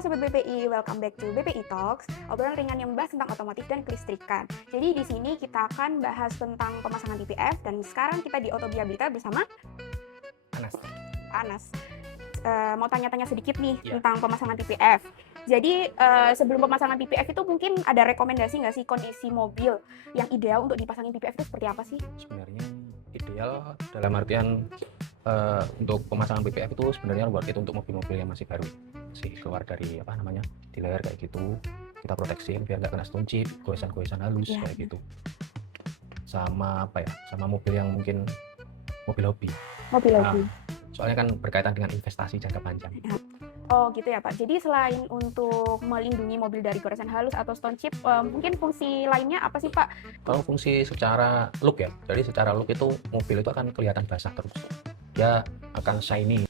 Sobat BPI, welcome back to BPI Talks, obrolan ringan yang membahas tentang otomotif dan kelistrikan. Jadi di sini kita akan bahas tentang pemasangan PPF dan sekarang kita di Otobiabilita bersama Anas. Mau tanya-tanya sedikit nih tentang pemasangan PPF. Jadi sebelum pemasangan PPF itu mungkin ada rekomendasi nggak sih kondisi mobil yang ideal untuk dipasangin PPF itu seperti apa sih? Sebenarnya ideal dalam artian untuk pemasangan PPF itu sebenarnya worth it untuk mobil-mobil yang masih baru, masih keluar dari dealer kayak gitu. Kita proteksiin biar nggak kena stone chip, goesan-goesan halus kayak gitu. Sama sama mobil yang mungkin mobil hobi. Soalnya kan berkaitan dengan investasi jangka panjang. Oh gitu ya Pak. Jadi selain untuk melindungi mobil dari goresan halus atau stone chip, mungkin fungsi lainnya apa sih Pak? Kalau fungsi secara look ya, jadi secara look itu mobil itu akan kelihatan basah terus. Dia akan shiny.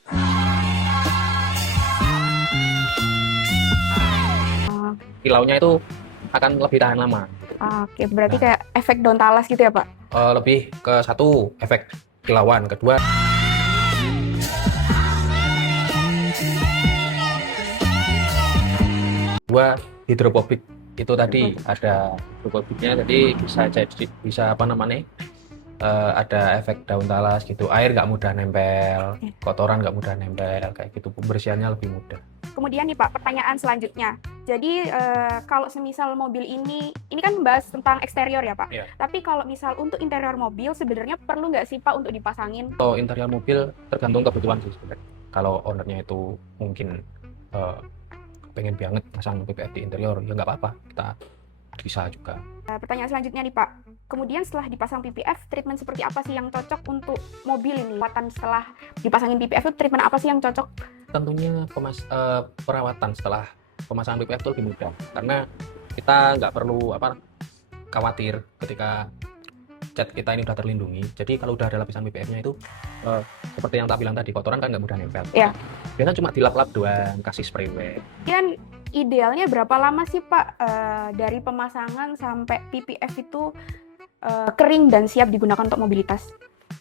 Kilaunya itu akan lebih tahan lama. Oke, berarti kayak efek daun talas gitu ya Pak? Lebih ke satu efek kilauan, kedua hidrophobic. Itu tadi ada hidrophobicnya, jadi bisa ada efek daun talas gitu, air nggak mudah nempel, kotoran nggak mudah nempel kayak gitu, pembersihannya lebih mudah. Kemudian nih Pak, pertanyaan selanjutnya. Jadi kalau semisal mobil ini kan membahas tentang eksterior ya Pak. Tapi kalau misal untuk interior mobil sebenarnya perlu nggak sih Pak untuk dipasangin? Oh, interior mobil tergantung kebutuhan sih sebenarnya. Kalau ownernya itu mungkin pengen banget pasang PPF di interior, ya nggak apa-apa, kita bisa juga. Pertanyaan selanjutnya nih Pak, kemudian setelah dipasang PPF, treatment seperti apa sih yang cocok untuk mobil ini? Perawatan setelah dipasangin PPF itu treatment apa sih yang cocok? Tentunya perawatan setelah pemasangan PPF itu lebih mudah, karena kita nggak perlu khawatir ketika cat kita ini udah terlindungi. Jadi kalau udah ada lapisan PPF-nya itu seperti yang tak bilang tadi, kotoran kan nggak mudah nempel. Biasanya cuma dilap-lap doang, kasih spray wear. Dan idealnya berapa lama sih Pak dari pemasangan sampai PPF itu kering dan siap digunakan untuk mobilitas?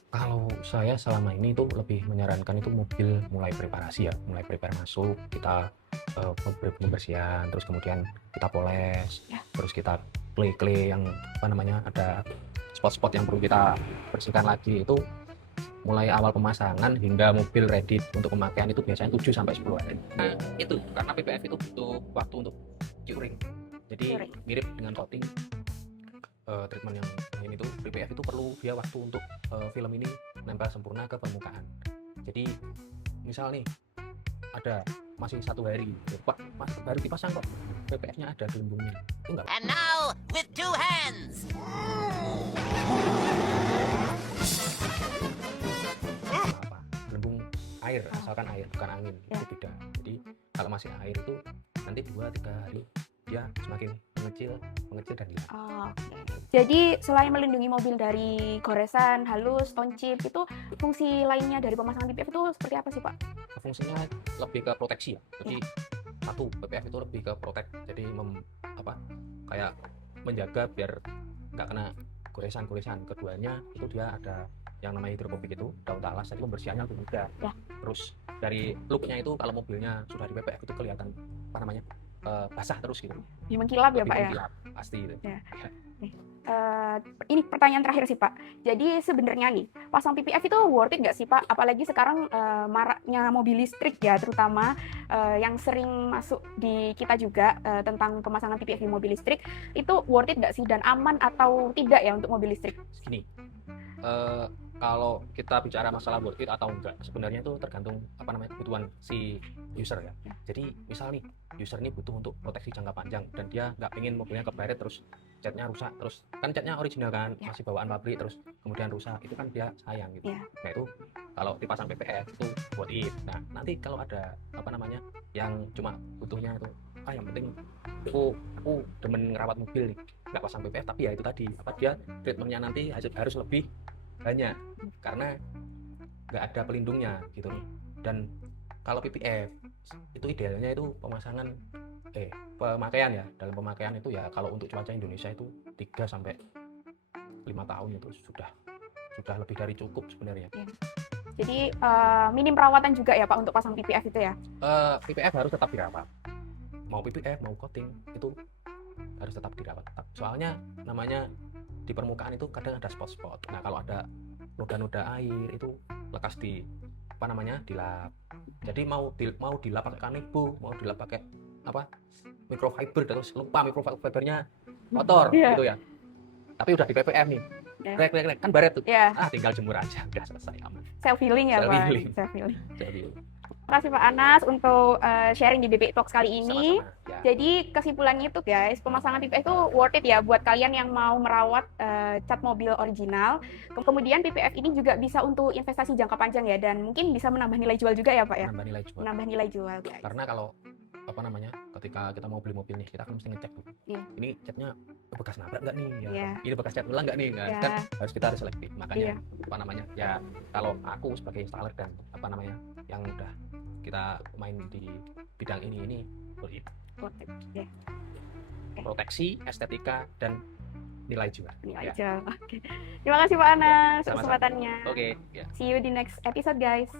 Kalau saya selama ini itu lebih menyarankan itu mobil mulai preparasi ya, mulai prepare masuk, kita pembersihan, terus kemudian kita poles, terus kita clay yang ada spot-spot yang perlu kita bersihkan lagi. Itu mulai awal pemasangan hingga mobil ready untuk pemakaian itu biasanya 7-10 hari. Nah, itu karena PPF itu butuh waktu untuk curing. Jadi mirip dengan coating. Treatment yang ini tuh PPF itu perlu dia waktu untuk film ini nempel sempurna ke permukaan. Jadi misal nih ada masih 1 hari, Pak, baru dipasang kok PPF-nya ada gelembungnya, itu enggak. And now with 2 hands. Gelembung air, asalkan air bukan angin, itu beda. Jadi kalau masih air itu nanti 2-3 hari dia semakin mengecil dan hilang. Jadi selain melindungi mobil dari goresan halus, stone chip, itu fungsi lainnya dari pemasangan PPF itu seperti apa sih Pak? Fungsinya lebih ke proteksi ya. Jadi satu, PPF itu lebih ke protect. Jadi kayak menjaga biar nggak kena goresan. Keduanya itu dia ada yang namanya hidrophobic itu, daun talas, jadi pembersihannya lebih mudah. Terus dari looknya itu kalau mobilnya sudah di PPF itu kelihatan basah terus gitu. Mengkilap ya Pak ya? Mengkilap, pasti gitu. Ini pertanyaan terakhir sih Pak. Jadi sebenarnya nih, pasang PPF itu worth it nggak sih Pak? Apalagi sekarang maraknya mobil listrik ya, terutama yang sering masuk di kita juga tentang pemasangan PPF di mobil listrik, itu worth it nggak sih dan aman atau tidak ya untuk mobil listrik? Gini, kalau kita bicara masalah worth it atau enggak, sebenarnya itu tergantung kebutuhan si user ya. Jadi misal nih user ini butuh untuk proteksi jangka panjang dan dia nggak pengen mobilnya kebaret terus catnya rusak, terus kan catnya original kan, masih bawaan pabrik terus kemudian rusak, itu kan dia sayang gitu. Nah itu kalau dipasang PPF itu worth it. Nah nanti kalau ada yang cuma butuhnya itu yang penting aku demen ngerawat mobil nih, nggak pasang PPF, tapi ya itu tadi dia treatmentnya nanti harus lebih banyak karena nggak ada pelindungnya gitu. Dan kalau PPF itu idealnya itu pemakaian ya, dalam pemakaian itu ya kalau untuk cuaca Indonesia itu 3-5 tahun itu sudah lebih dari cukup sebenarnya. Jadi minim perawatan juga ya Pak untuk pasang PPF itu ya? PPF harus tetap dirawat. mau PPF mau coating itu harus tetap dirawat. Soalnya namanya di permukaan itu kadang ada spot-spot. Nah kalau ada noda-noda air itu lekas di dilap. Jadi mau dilap pakai kanebo, mau dilap pakai microfiber, terus lupa microfibernya kotor gitu ya. Tapi udah di PPM nih, rek kan baret tuh. Tinggal jemur aja, udah selesai aman. Self healing ya Pak. Self healing. Terima kasih Pak Anas untuk sharing di BPI Talks kali ini. Ya. Jadi kesimpulannya itu guys, pemasangan PPF itu worth it ya buat kalian yang mau merawat cat mobil original. Kemudian PPF ini juga bisa untuk investasi jangka panjang ya, dan mungkin bisa menambah nilai jual juga ya Pak ya. Menambah nilai jual guys. Karena kalau ketika kita mau beli mobil nih, kita kan mesti ngecek dulu. Ini catnya bekas nabrak nggak nih? Ini bekas cat ulang nggak nih? Kan harus kita harus selektif. Makanya ya kalau aku sebagai installer dan yang udah kita main di bidang ini proteksi, estetika, dan nilai jual. Oke. Terima kasih Pak Anas Sama-sama. kesempatannya. Oke, ya. See you di next episode guys.